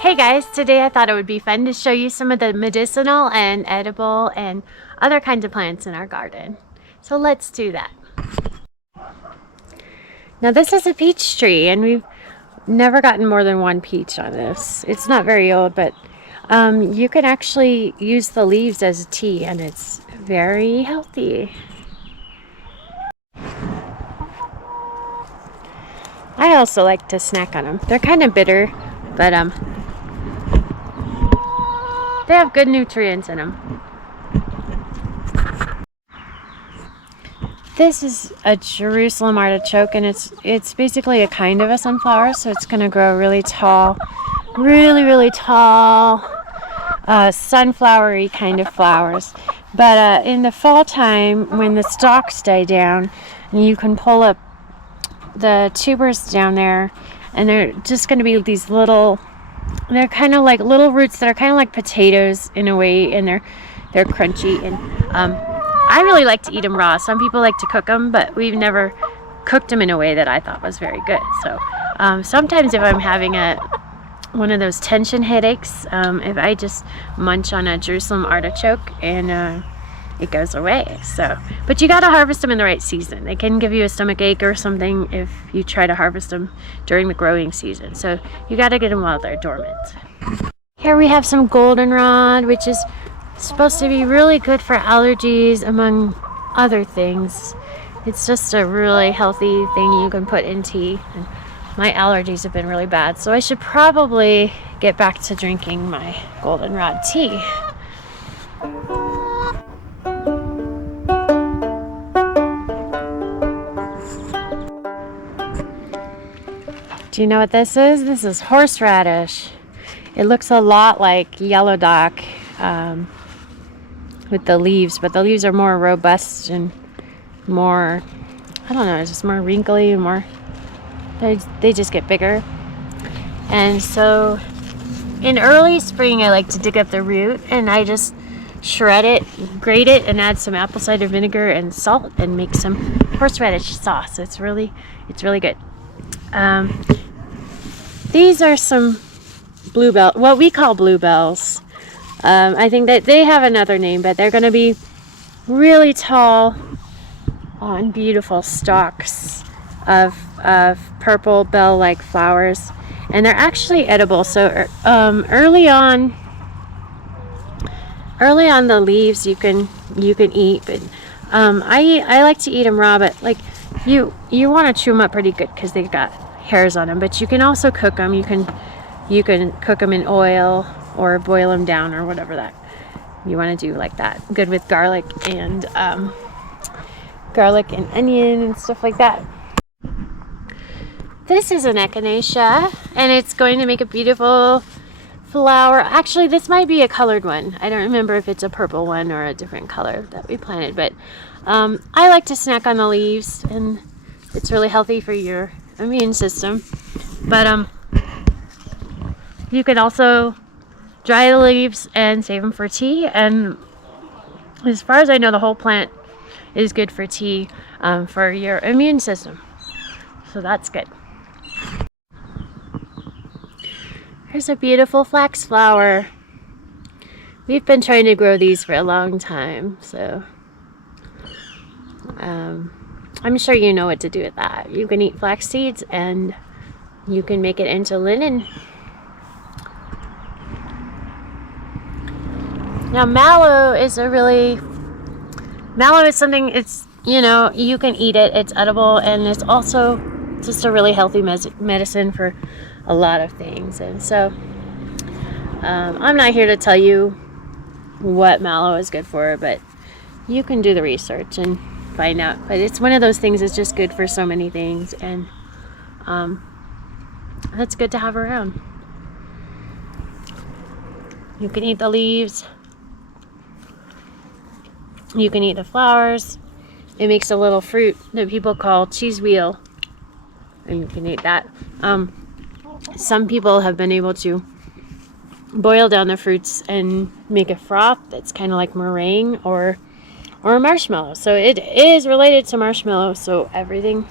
Hey guys, today I thought it would be fun to show you some of the medicinal and edible and other kinds of plants in our garden. So let's do that. Now this is a peach tree and we've never gotten more than one peach on this. It's not very old, but you can actually use the leaves as tea and it's very healthy. I also like to snack on them. They're kind of bitter, but they have good nutrients in them. This is a Jerusalem artichoke, and it's basically a kind of a sunflower, so it's going to grow really tall, really tall, sunflowery kind of flowers. But in the fall time, when the stalks die down, you can pull up the tubers down there, and they're just going to be these little, they're kind of like little roots that are kind of like potatoes in a way, and they're crunchy. And I really like to eat them raw. Some people like to cook them, but we've never cooked them in a way that I thought was very good. So sometimes if I'm having one of those tension headaches, if I just munch on a Jerusalem artichoke and it goes away. So, but you got to harvest them in the right season. They can give you a stomach ache or something if you try to harvest them during the growing season. So you got to get them while they're dormant. Here we have some goldenrod, which is supposed to be really good for allergies, among other things. It's just a really healthy thing you can put in tea. And my allergies have been really bad, so I should probably get back to drinking my goldenrod tea. Do you know what this is? This is horseradish. It looks a lot like yellow dock with the leaves, but the leaves are more robust and more, I don't know, it's just more wrinkly and more, they just get bigger. And so in early spring I like to dig up the root and I just shred it, grate it, and add some apple cider vinegar and salt and make some horseradish sauce. It's really good. These are some bluebell, what we call bluebells. I think that they have another name, but they're going to be really tall and beautiful stalks of purple bell-like flowers, and they're actually edible. So early on the leaves you can eat, but I like to eat them raw. But like you want to chew them up pretty good because they've got hairs on them. But you can also cook them. You can cook them in oil or boil them down or whatever that you want to do like that. Good with garlic and onion and stuff like that. This is an Echinacea and it's going to make a beautiful flower. Actually, this might be a colored one. I don't remember if it's a purple one or a different color that we planted, but I like to snack on the leaves and it's really healthy for your immune system. But you can also dry the leaves and save them for tea, and as far as I know the whole plant is good for tea for your immune system, so that's good. Here's a beautiful flax flower. We've been trying to grow these for a long time, so I'm sure you know what to do with that. You can eat flax seeds and you can make it into linen. Now mallow is something, it's, you can eat it, it's edible, and it's also just a really healthy medicine for a lot of things. And so I'm not here to tell you what mallow is good for, but you can do the research and find out. But it's one of those things that's just good for so many things, and that's good to have around. You can eat the leaves. You can eat the flowers. It makes a little fruit that people call cheese wheel, and you can eat that. Some people have been able to boil down the fruits and make a froth that's kind of like meringue or marshmallow. So it is related to marshmallow. So everything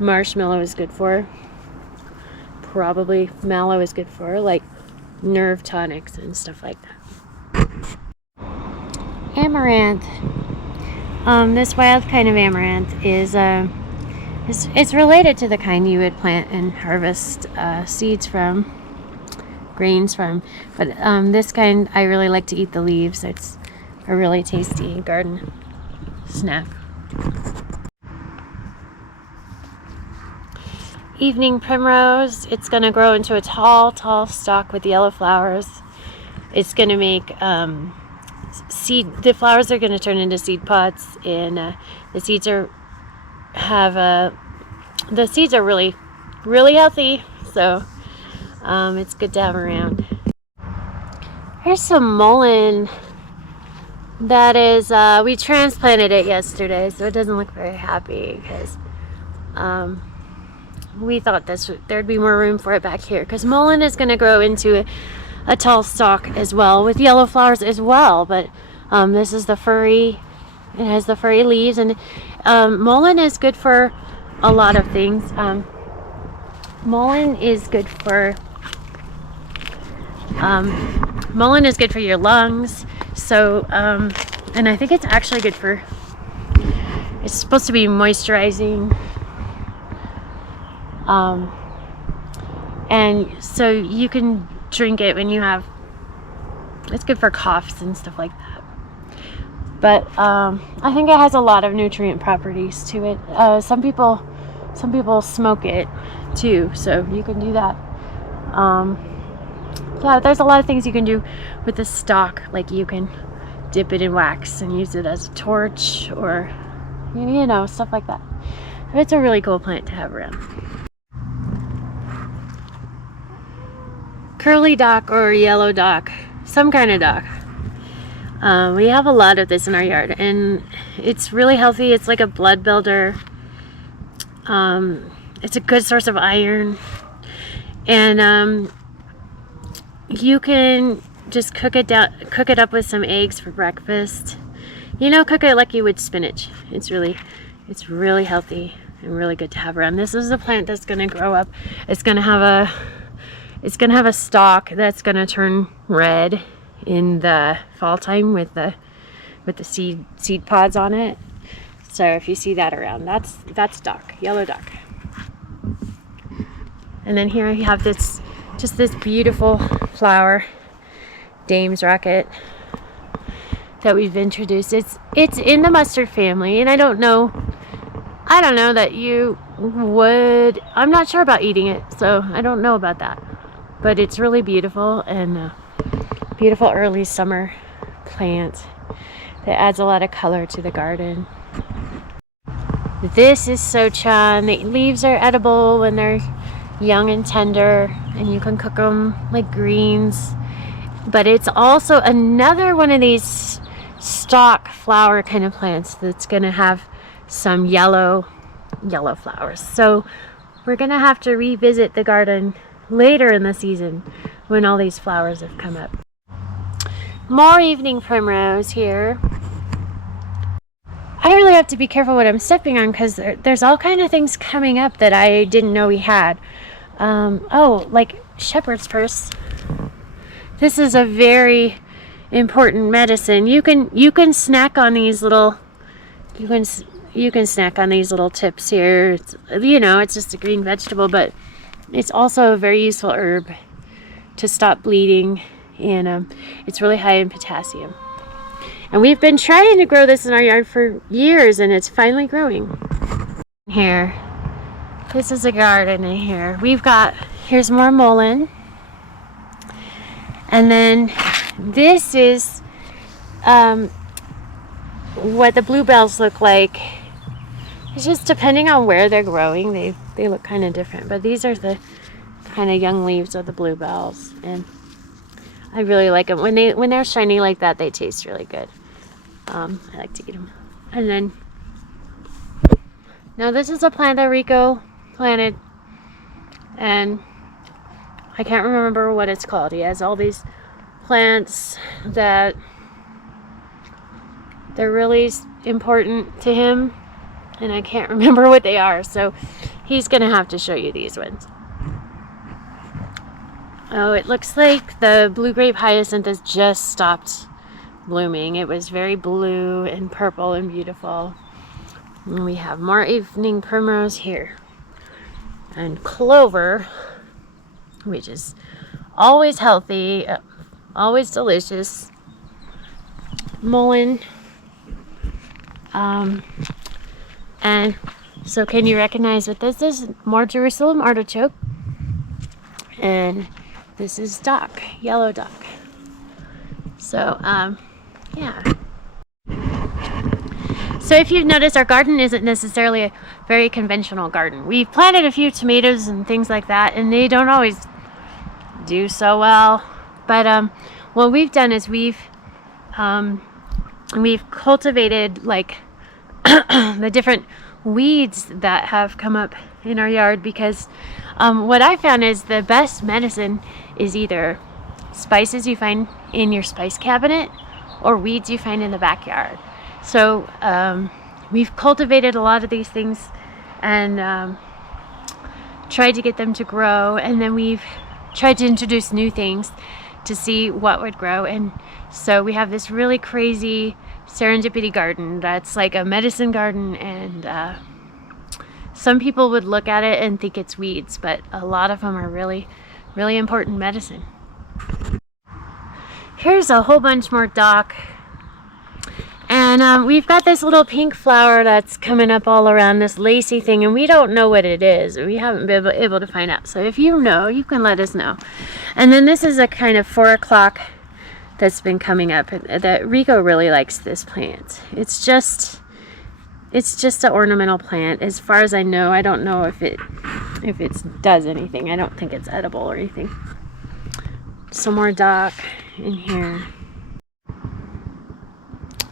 marshmallow is good for. probably mallow is good for, like nerve tonics and stuff like that. Amaranth. This wild kind of amaranth is it's related to the kind you would plant and harvest seeds from, grains from, but this kind I really like to eat the leaves. It's a really tasty garden snack. Evening primrose. It's going to grow into a tall stalk with yellow flowers. It's going to make seed. The flowers are going to turn into seed pods, and the seeds are really healthy. So it's good to have around. Here's some mullein. That is, we transplanted it yesterday, so it doesn't look very happy because we thought there'd be more room for it back here, because mullein is going to grow into a tall stalk as well with yellow flowers as well. But this is it has the furry leaves, and mullein is good for a lot of things. Mullein is good for your lungs. So, and I think it's actually good for, it's supposed to be moisturizing. And so you can drink it when it's good for coughs and stuff like that. But, I think it has a lot of nutrient properties to it. Some people smoke it too, so you can do that. Yeah, there's a lot of things you can do with the stalk. Like you can dip it in wax and use it as a torch, or stuff like that. It's a really cool plant to have around. Curly dock or yellow dock, some kind of dock. We have a lot of this in our yard, and it's really healthy. It's like a blood builder. It's a good source of iron, and you can just cook it up with some eggs for breakfast. Cook it like you would spinach. It's really healthy and really good to have around. This is a plant that's going to grow up. It's going to have a stalk that's going to turn red in the fall time with the seed pods on it. So if you see that around, that's dock, yellow dock. And then here you have this beautiful flower, Dame's Rocket, that we've introduced. It's in the mustard family, and I don't know that you would. I'm not sure about eating it, so I don't know about that. But it's really beautiful, and beautiful early summer plant that adds a lot of color to the garden. This is Sochan. The leaves are edible when they're young and tender, and you can cook them like greens. But it's also another one of these stalk flower kind of plants that's going to have some yellow flowers. So we're going to have to revisit the garden later in the season when all these flowers have come up. More evening primrose here. I really have to be careful what I'm stepping on, because there's all kind of things coming up that I didn't know we had. Like shepherd's purse. This is a very important medicine. You can snack on these little. You can snack on these little tips here. It's just a green vegetable, but it's also a very useful herb to stop bleeding, and it's really high in potassium. And we've been trying to grow this in our yard for years, and it's finally growing. Here, this is a garden in here. Here's more mullein. And then this is what the bluebells look like. It's just depending on where they're growing, they look kind of different. But these are the kind of young leaves of the bluebells, and I really like them. When they're shiny like that, they taste really good. I like to eat them. And then, now this is a plant that Rico planted, and I can't remember what it's called. He has all these plants that they're really important to him, and I can't remember what they are, so he's gonna have to show you these ones. Oh, it looks like the blue grape hyacinth has just stopped blooming. It was very blue and purple and beautiful. And we have more evening primrose here. And clover, which is always healthy, always delicious. Mullein. And so can you recognize what this is? More Jerusalem artichoke. And this is dock, yellow dock. So, yeah. So if you've noticed, our garden isn't necessarily a very conventional garden. We've planted a few tomatoes and things like that, and they don't always do so well. But what we've done is we've cultivated like the different weeds that have come up in our yard, because what I found is the best medicine is either spices you find in your spice cabinet or weeds you find in the backyard. So we've cultivated a lot of these things and tried to get them to grow, and then we've tried to introduce new things to see what would grow. And so we have this really crazy serendipity garden that's like a medicine garden, and some people would look at it and think it's weeds, but a lot of them are really, really important medicine. Here's a whole bunch more dock. And we've got this little pink flower that's coming up all around, this lacy thing, and we don't know what it is. We haven't been able to find out. So if you know, you can let us know. And then this is a kind of 4 o'clock that's been coming up. That Rico really likes this plant. It's just an ornamental plant. As far as I know, I don't know if it does anything. I don't think it's edible or anything. Some more dock in here.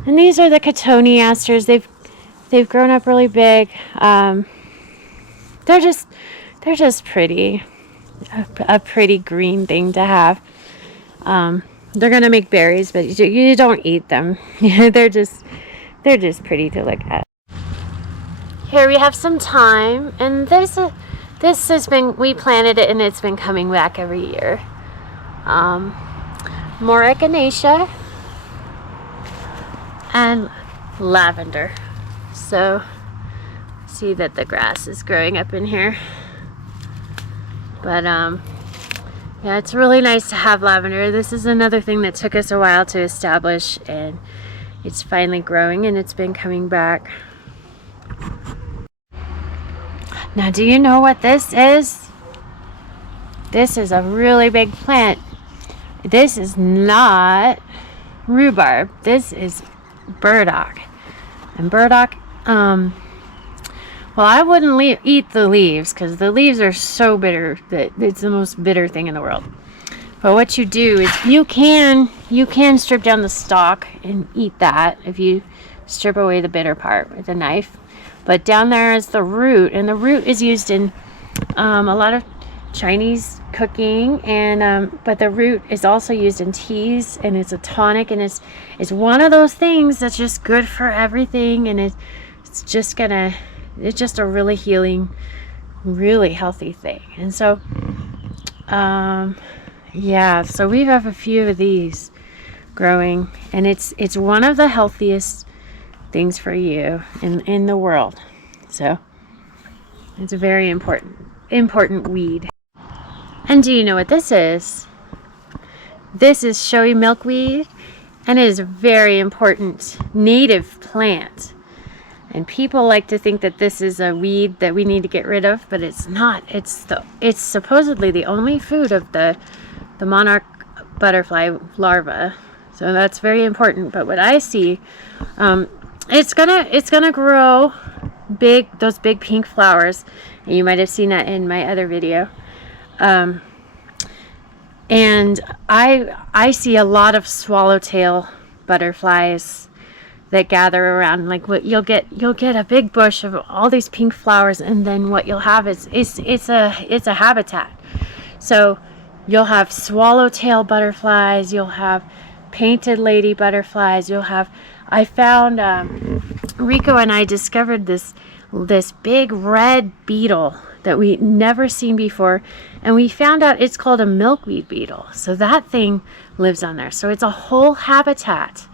And these are the cotoneasters. They've grown up really big. They're just pretty. A pretty green thing to have. They're gonna make berries, but you don't eat them. they're just pretty to look at. Here we have some thyme, and this has been, we planted it and it's been coming back every year. More echinacea and lavender. So see that the grass is growing up in here. But yeah, it's really nice to have lavender. This is another thing that took us a while to establish, and it's finally growing and it's been coming back. Now, do you know what this is? This is a really big plant. This is not rhubarb. This is burdock. And burdock, well, I wouldn't eat the leaves because the leaves are so bitter that it's the most bitter thing in the world. But what you do is you can strip down the stalk and eat that if you strip away the bitter part with a knife. But down there is the root, and the root is used in a lot of Chinese cooking, and but the root is also used in teas, and it's a tonic, and it's one of those things that's just good for everything, and it's just a really healing, really healthy thing. And so yeah, so we have a few of these growing, and it's one of the healthiest things for you in the world. So it's a very important weed. And do you know what this is? This is showy milkweed, and it is a very important native plant. And people like to think that this is a weed that we need to get rid of, but it's not. It's supposedly the only food of the monarch butterfly larva. So that's very important. But what I see, it's gonna grow big, those big pink flowers. And you might have seen that in my other video. And I see a lot of swallowtail butterflies that gather around. Like, what you'll get a big bush of all these pink flowers, and then what you'll have is it's a habitat. So you'll have swallowtail butterflies, you'll have painted lady butterflies, I found Rico and I discovered this big red beetle that we never seen before, and we found out it's called a milkweed beetle. So that thing lives on there. So it's a whole habitat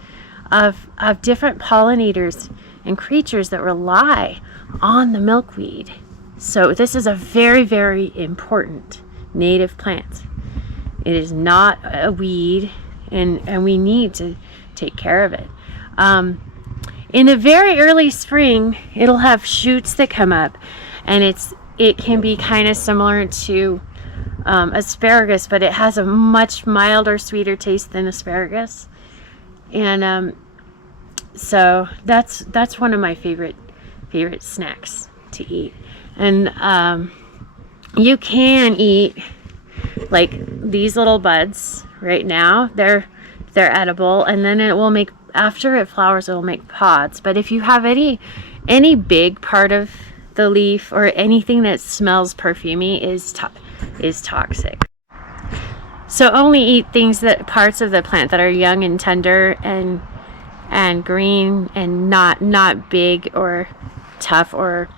of different pollinators and creatures that rely on the milkweed. So this is a very, very important native plant. It is not a weed, and we need to take care of it. In the very early spring, it'll have shoots that come up, and it can be kind of similar to asparagus, but it has a much milder, sweeter taste than asparagus. And so that's one of my favorite snacks to eat. And you can eat like these little buds right now. They're edible, and then it will make, after it flowers, it will make pods. But if you have any big part of the leaf or anything that smells perfumey is toxic. So only eat parts of the plant that are young and tender and green, and not big or tough or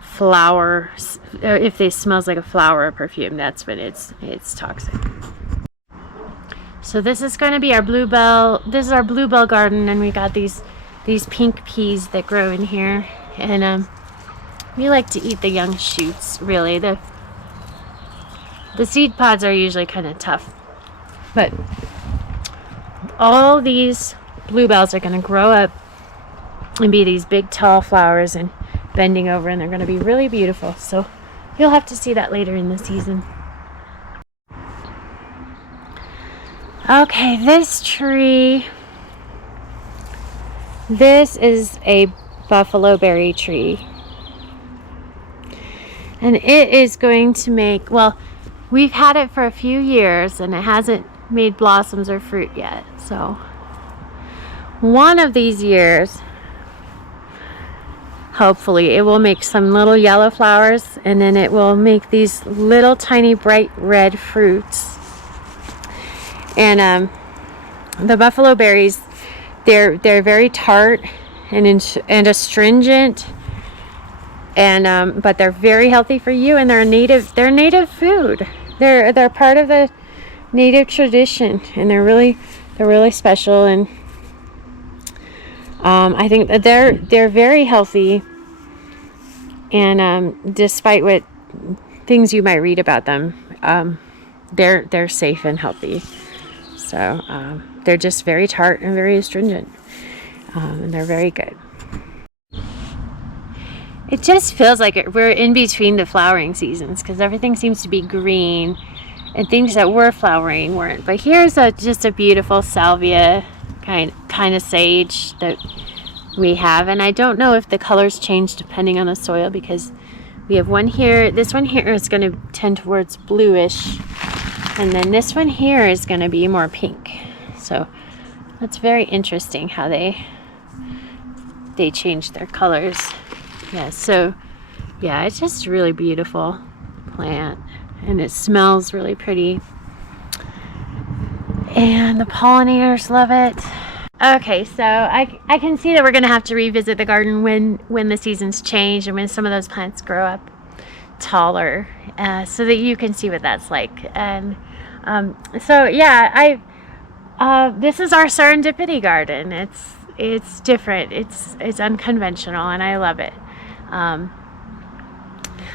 flower. Or if it smells like a flower or perfume, that's when it's toxic. So this is going to be our bluebell. This is our bluebell garden, and we got these pink peas that grow in here, and we like to eat the young shoots. Really, the seed pods are usually kind of tough, but all these bluebells are going to grow up and be these big tall flowers and bending over, and they're going to be really beautiful. So you'll have to see that later in the season. Okay, this tree, this is a buffalo berry tree, and it is going to make, well, we've had it for a few years and it hasn't made blossoms or fruit yet. So one of these years, hopefully, it will make some little yellow flowers, and then it will make these little tiny bright red fruits. And the buffalo berries, they're very tart and astringent, and but they're very healthy for you, and they're native food. They're part of the native tradition, and they're really special. And I think that they're very healthy, and despite what things you might read about them, they're safe and healthy. So they're just very tart and very astringent, and they're very good. It just feels like we're in between the flowering seasons, because everything seems to be green, and things that were flowering weren't. But here's just a beautiful salvia kind of sage that we have, and I don't know if the colors change depending on the soil, because we have one here. This one here is going to tend towards bluish, and then this one here is going to be more pink. So that's very interesting how they change their colors. Yeah, so yeah, it's just a really beautiful plant, and it smells really pretty, and the pollinators love it. Okay, so I can see that we're going to have to revisit the garden when the seasons change and when some of those plants grow up taller, so that you can see what that's like. And so yeah, this is our Serendipity garden. It's different. It's unconventional, and I love it.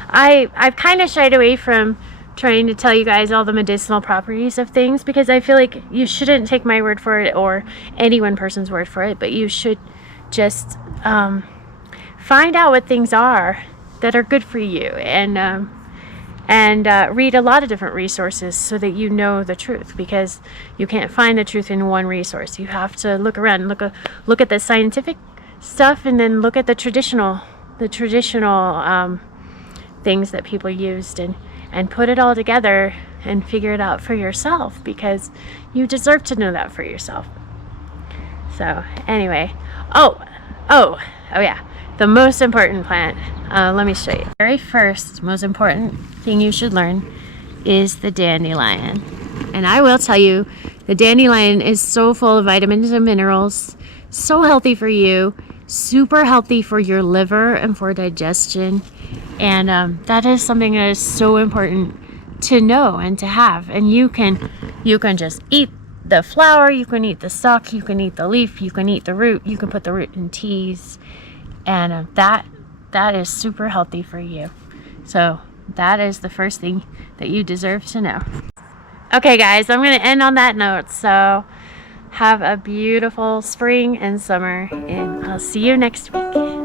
I've kind of shied away from trying to tell you guys all the medicinal properties of things, because I feel like you shouldn't take my word for it or any one person's word for it, but you should just find out what things are that are good for you, and read a lot of different resources so that you know the truth, because you can't find the truth in one resource. You have to look around, look at the scientific stuff, and then look at the traditional things that people used, and put it all together and figure it out for yourself, because you deserve to know that for yourself. So anyway, oh yeah, the most important plant, let me show you. The very first most important thing you should learn is the dandelion. And I will tell you, the dandelion is so full of vitamins and minerals, so healthy for you, super healthy for your liver and for digestion. And that is something that is so important to know and to have. And you can just eat the flower, you can eat the stalk, you can eat the leaf, you can eat the root, you can put the root in teas, and that is super healthy for you. So that is the first thing that you deserve to know. Okay guys, I'm going to end on that note. So have a beautiful spring and summer, and I'll see you next week.